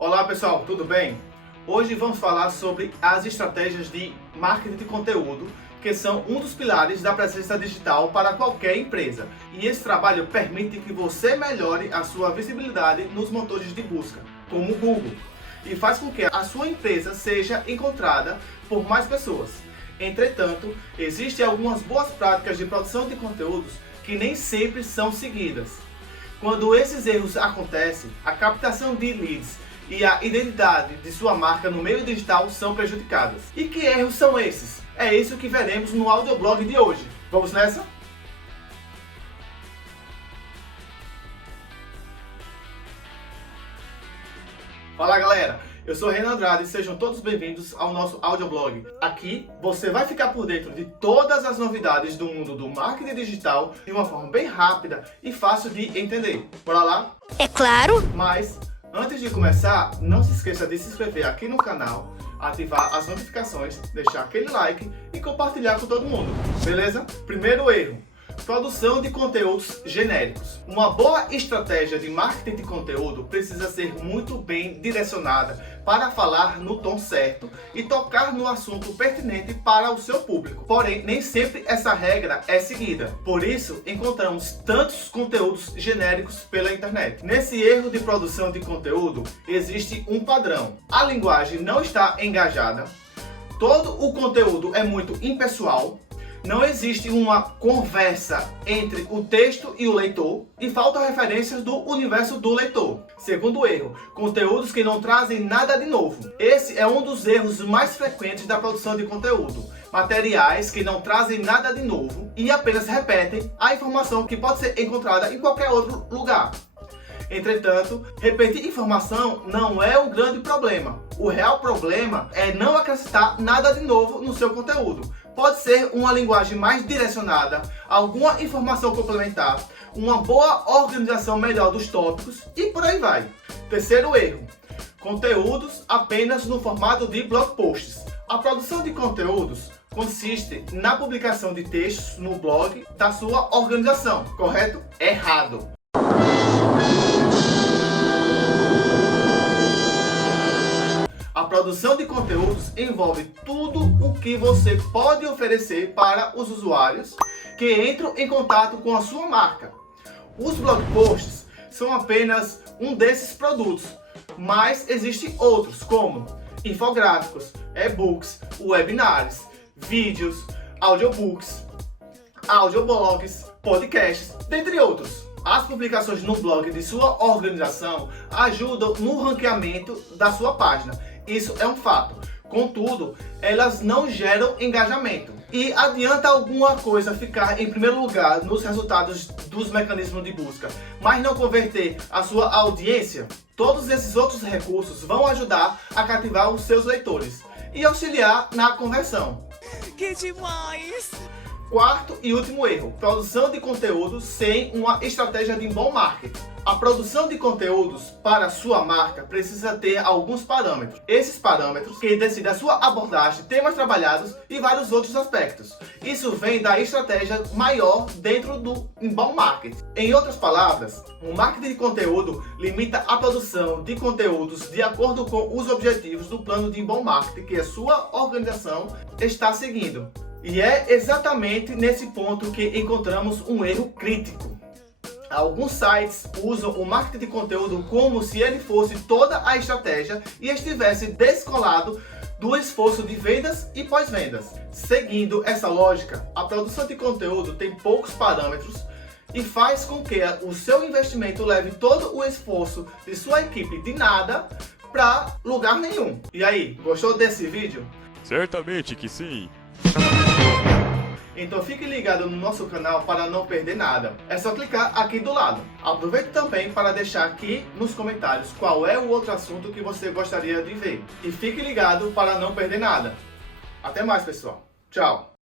Olá pessoal, tudo bem? Hoje vamos falar sobre as estratégias de marketing de conteúdo, que são um dos pilares da presença digital para qualquer empresa. E esse trabalho permite que você melhore a sua visibilidade nos motores de busca, como o Google, e faz com que a sua empresa seja encontrada por mais pessoas. Entretanto, existem algumas boas práticas de produção de conteúdos que nem sempre são seguidas. Quando esses erros acontecem, a captação de leads e a identidade de sua marca no meio digital são prejudicadas. E que erros são esses? É isso que veremos no audioblog de hoje. Vamos nessa? Fala galera, eu sou Renan Andrade e sejam todos bem-vindos ao nosso audioblog. Aqui você vai ficar por dentro de todas as novidades do mundo do marketing digital de uma forma bem rápida e fácil de entender. Bora lá? É claro! Mas antes de começar, não se esqueça de se inscrever aqui no canal, ativar as notificações, deixar aquele like e compartilhar com todo mundo, beleza? Primeiro erro: produção de conteúdos genéricos. Uma boa estratégia de marketing de conteúdo precisa ser muito bem direcionada para falar no tom certo e tocar no assunto pertinente para o seu público. Porém, nem sempre essa regra é seguida. Por isso, encontramos tantos conteúdos genéricos pela internet. Nesse erro de produção de conteúdo, existe um padrão. A linguagem não está engajada, todo o conteúdo é muito impessoal, não existe uma conversa entre o texto e o leitor e faltam referências do universo do leitor. Segundo erro, conteúdos que não trazem nada de novo. Esse é um dos erros mais frequentes da produção de conteúdo. Materiais que não trazem nada de novo e apenas repetem a informação que pode ser encontrada em qualquer outro lugar. Entretanto, repetir informação não é um grande problema. O real problema é não acrescentar nada de novo no seu conteúdo. Pode ser uma linguagem mais direcionada, alguma informação complementar, uma boa organização melhor dos tópicos e por aí vai. Terceiro erro: conteúdos apenas no formato de blog posts. A produção de conteúdos consiste na publicação de textos no blog da sua organização, correto? Errado. A produção de conteúdos envolve tudo o que você pode oferecer para os usuários que entram em contato com a sua marca. Os blog posts são apenas um desses produtos, mas existem outros como infográficos, e-books, webinars, vídeos, audiobooks, audioblogs, podcasts, dentre outros. As publicações no blog de sua organização ajudam no ranqueamento da sua página. Isso é um fato. Contudo, elas não geram engajamento. E adianta alguma coisa ficar em primeiro lugar nos resultados dos mecanismos de busca, mas não converter a sua audiência? Todos esses outros recursos vão ajudar a cativar os seus leitores e auxiliar na conversão. Que demais! Quarto e último erro: produção de conteúdos sem uma estratégia de inbound marketing. A produção de conteúdos para sua marca precisa ter alguns parâmetros. Esses parâmetros que decidem a sua abordagem, temas trabalhados e vários outros aspectos. Isso vem da estratégia maior dentro do inbound marketing. Em outras palavras, o marketing de conteúdo limita a produção de conteúdos de acordo com os objetivos do plano de inbound marketing que a sua organização está seguindo. E é exatamente nesse ponto que encontramos um erro crítico. Alguns sites usam o marketing de conteúdo como se ele fosse toda a estratégia e estivesse descolado do esforço de vendas e pós-vendas. Seguindo essa lógica, a produção de conteúdo tem poucos parâmetros e faz com que o seu investimento leve todo o esforço de sua equipe de nada para lugar nenhum. E aí, gostou desse vídeo? Certamente que sim. Então fique ligado no nosso canal para não perder nada. É só clicar aqui do lado. Aproveite também para deixar aqui nos comentários qual é o outro assunto que você gostaria de ver. E fique ligado para não perder nada. Até mais, pessoal. Tchau.